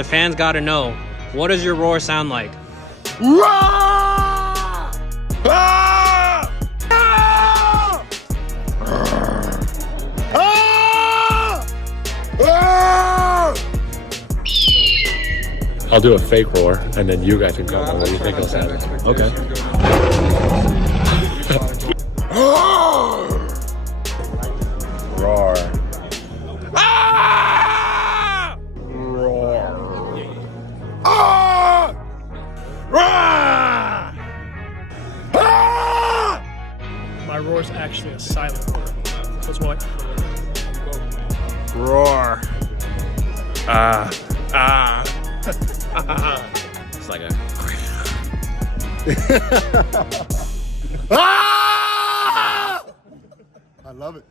The fans gotta know, what does your roar sound like? Roar! Ah! Ah! Ah! Ah! I'll do a fake roar, and then you guys can comment what you think it'll sound like. Okay. Roar. Ah! Roar. Ah! Roar! Ah! My roar is actually a silent roar. So it's more like Roar. Ah. Ah. It's like a... Ah! I love it.